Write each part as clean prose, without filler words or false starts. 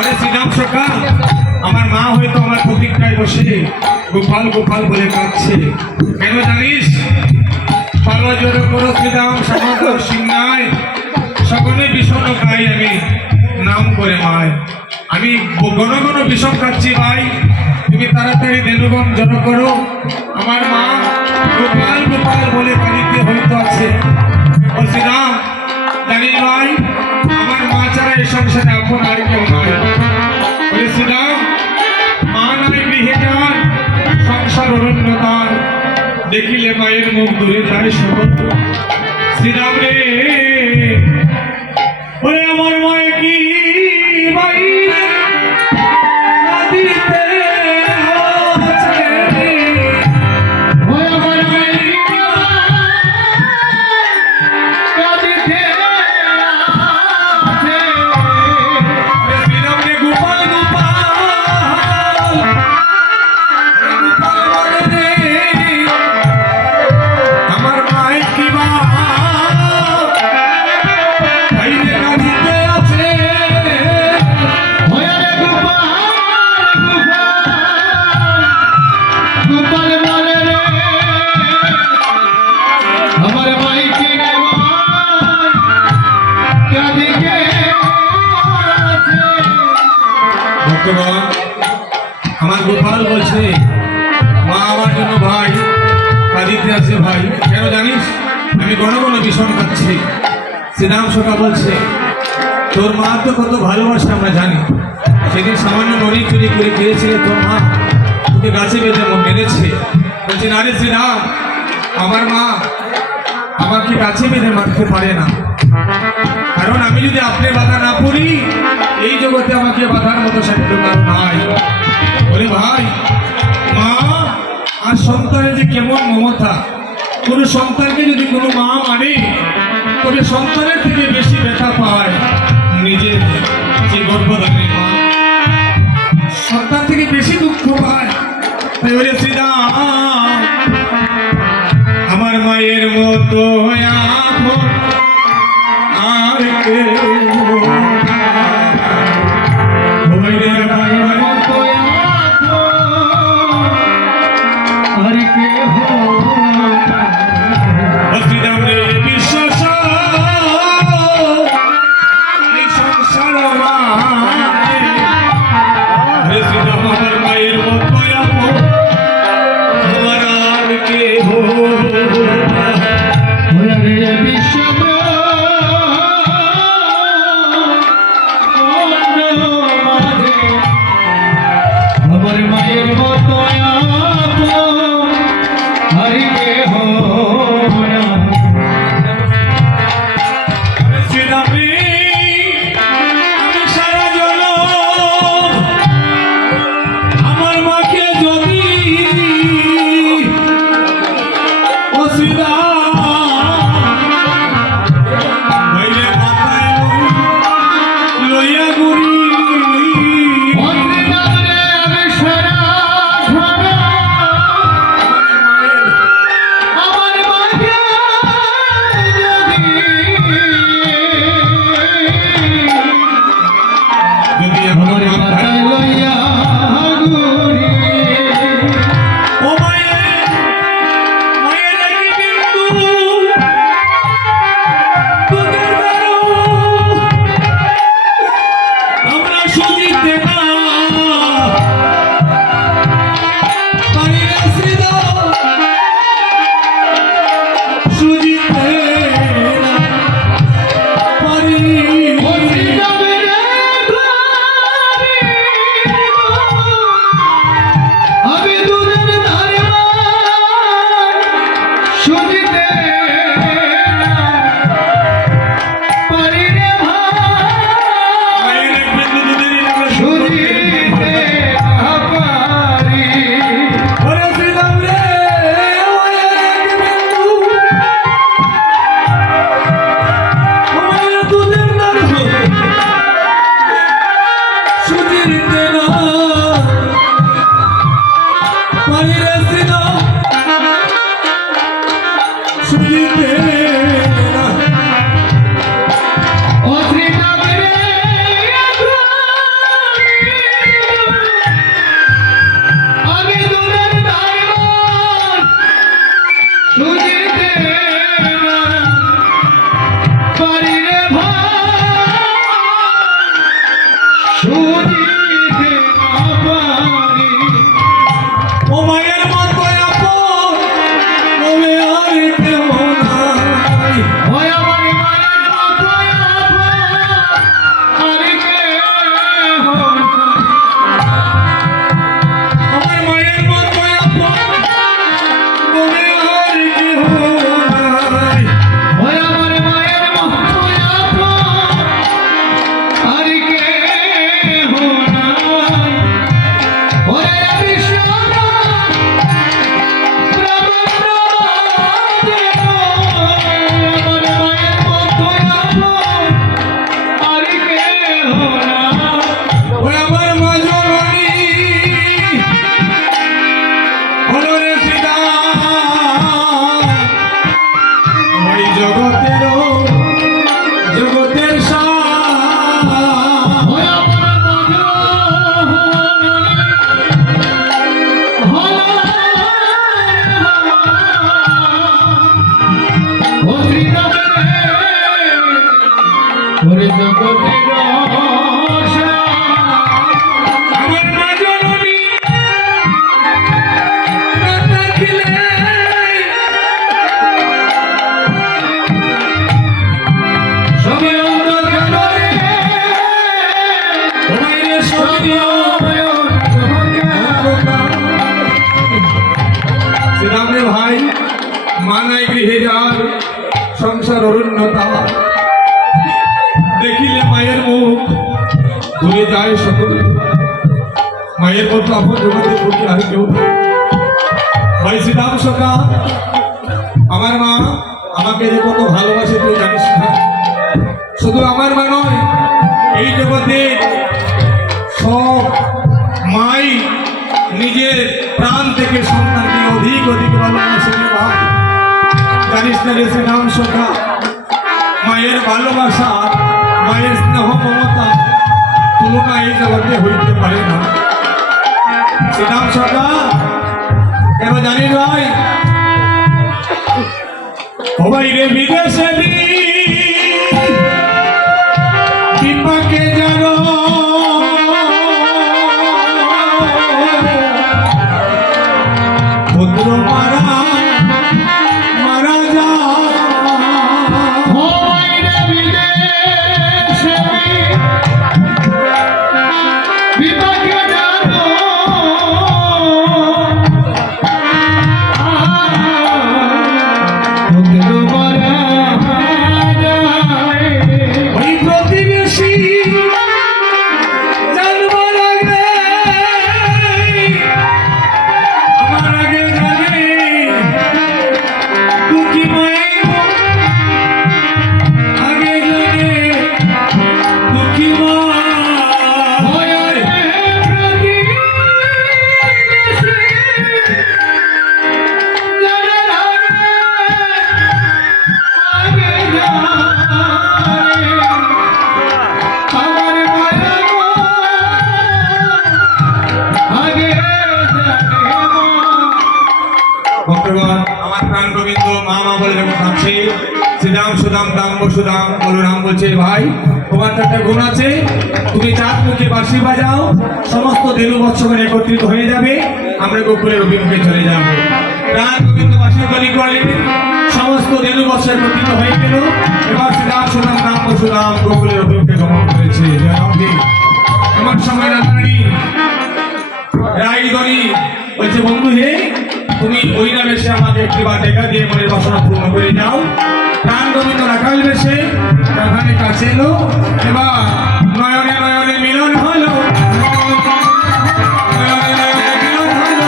আরে শ্রীরাম সখা, আমার মা হয়তো আমার প্রতীকটায় বসে গোপাল গোপাল বলে কাঁদছে। কেন জানিস? পালা জোর করো শ্রীরাম সমগ্র সিংহায়, সকলে বিষণ খাই আমি নাম করে মায়। আমি ঘন ঘন বিষণ খাচ্ছি ভাই, তুমি তাড়াতাড়ি দেনুগণ জড়ো করো। আমার মা গোপাল গোপাল বলে কাঁদিতে হইতে আছে। ও শ্রীরাম, জানিস ভাই, আমার মা ছাড়া এই সংসারে আপন আর কেউ নয়। বলে শ্রীরাম, মা নাই গৃহে যান, সংসার অরণ্যদান, দেখিলে মায়ের মুখ দূরে যায় সবল। শ্রীরাম রে, ওরে আমার মায়ে কি বাইরে কাঁদিতে আছে, ওরে আমার মায়ে কি কাঁদিতে আছে। শ্রীরাম রে, গোপাল গোপাল গোপাল বলে রে, আমার মায়ে কি বাইরে কাঁদিতে আছে। ওরে গোপাল গোপাল গোপাল বলে রে, আমার মায়ে কি কাঁদিতে আছে। ভক্তগণ, আমার গোপাল বলছে মা আমার জন্য ভাই কাঁদিতে আছে। ভাই কেন জানিস? আমি ঘন ঘন বিষণ খাচ্ছি। শ্রীরাম সখা বলছে, তোর মা তো কত ভালোবাসে আমরা জানি। সেদিন সামান্য ননি চুরি করে খেয়েছিলে, তোর মা তোকে গাছে বেঁধে মেরেছে। বলছে না রে শ্রীরাম, আমার মা আমাকে গাছে বেঁধে মারতে পারে না, কারণ আমি যদি আপনার বাধা না পড়ি এই জগতে আমাকে বাধার মতো সাহিত্য নাই। বলে ভাই, মা আর সন্তানের যে কেমন মমতা, কোনো সন্তানকে যদি কোনো মা মানে তবে সন্তানের থেকে বেশি ব্যথা পায় নিজের যে গর্ভধারী মা, সন্তান থেকে বেশি দুঃখ পায়। তাই বলে শ্রীরাম, আমার মায়ের মতো আপন আর কেউ শুনিতে না পারি ও মায়ের মতো আপন বলে আর কেউ নাই। ওই আমার মায়ের মতো আপন আর কেহ নাই। আমার মায়ের মতো আপন বলে আর কেউ নাই। ওই আমার মায়ের মতো আপন আর কেহ নাই। ওরে আমি সোনা প্রাণ প্রাণে আমার মায়ের মতো আপন আর কেহ নাই। ওই আমার মা জননী হলো রে সীতা, ওই জগতের সার। ওই আমার মধু ও শ্রীরামের ওরে জগতের আশা। আমার মা জননী না থাকিলে সবে অন্ধকার রে তোমায় সরিয়া শ্রীরাম রে ভাই, মা নাই গৃহে যার সংসার অরণ্যতা, দেখিলে মায়ের মুখ ভুলে যায় সকল। মায়ের মতো আপন জগতের বুকে আর কেউ নেই। ভাই শ্রীরাম সখা, আমার মা আমাকে যে কত ভালোবাসে তুই জানিস না। শুধু আমার মা নয়, এই জগতে সব মাই নিজের প্রাণ থেকে সন্তানকে অধিক অধিক ভালোবাসে রে ভাই। জানিস না রে শ্রীরাম সখা, মায়ের ভালোবাসা, মায়ের স্নেহ মমতা তুলনা এই জগতে হইতে পারে না। শ্রীরাম সখা, কেন জানিস ভাই? ও ভাই রে বিদেশে দীপাকে জানো পুত্র মারা মারা যায়। ও মাইরে বিদেশে বিপাকে জানো পুত্র মারা যায়। ওই প্রতিবেশী জানবার আগে আমার আগে জানে দুঃখী মায়ের আগে জানে দুঃখী মা। ওরে প্রতিবেশী জানার আগে জানে আমার মায়া গো আগে জানে মা। ভক্তগণ, আমার প্রাণ গোবিন্দ মা মা বলে যখন থাকছে, শ্রীরাম সুদাম দাম সুদাম বলরাম বলছে ভাই তোমার তো একটা গুণ আছে, তুমি চার মুখে বাঁশি বাজাও, সমস্ত দেবী বৎসগণ একত্রিত হয়ে যাবে, আমরা গোকুলের অভিমুখে চলে যাব। প্রাণ গোবিন্দ বাঁশি বলি করলেন, সমস্ত দেবী বৎস একত্রিত হয়ে গেল। এবার শ্রীরাম সুদাম দাম সুদাম গোকুলের অভিমুখে গমন করেছে। এমন সময় রাধারানী রাইদনি বলছে বন্ধু হে, তুমি ওই না বেশে আমাকে একটিবার দেখা দিয়ে মনের বাসনা পূর্ণ করে যাও। প্রাণ গোবিন্দ রাখাল বেশে ওখানে কাছে এলো। এবার নয়নে নয়নে মিলন হলো, নয়নে নয়নে মিলন হলো।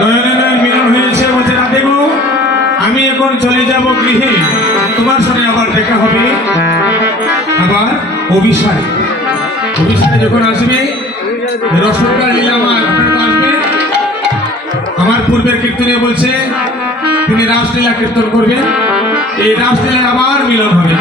নয়নে নয়নে মিলন হয়েছে। বলছে রাধে গো, আমি এখন চলে যাব গৃহে, তোমার সঙ্গে আবার দেখা হবে। আবার অভিসারে যখন আসবে রসগোল্লা লীলা আমার আসবে। আমার পূর্বের কীর্তনে বলছে তিনি রাসলীলা কীর্তন করবেন, এই রাসলীলায় আবার মিলন হবে।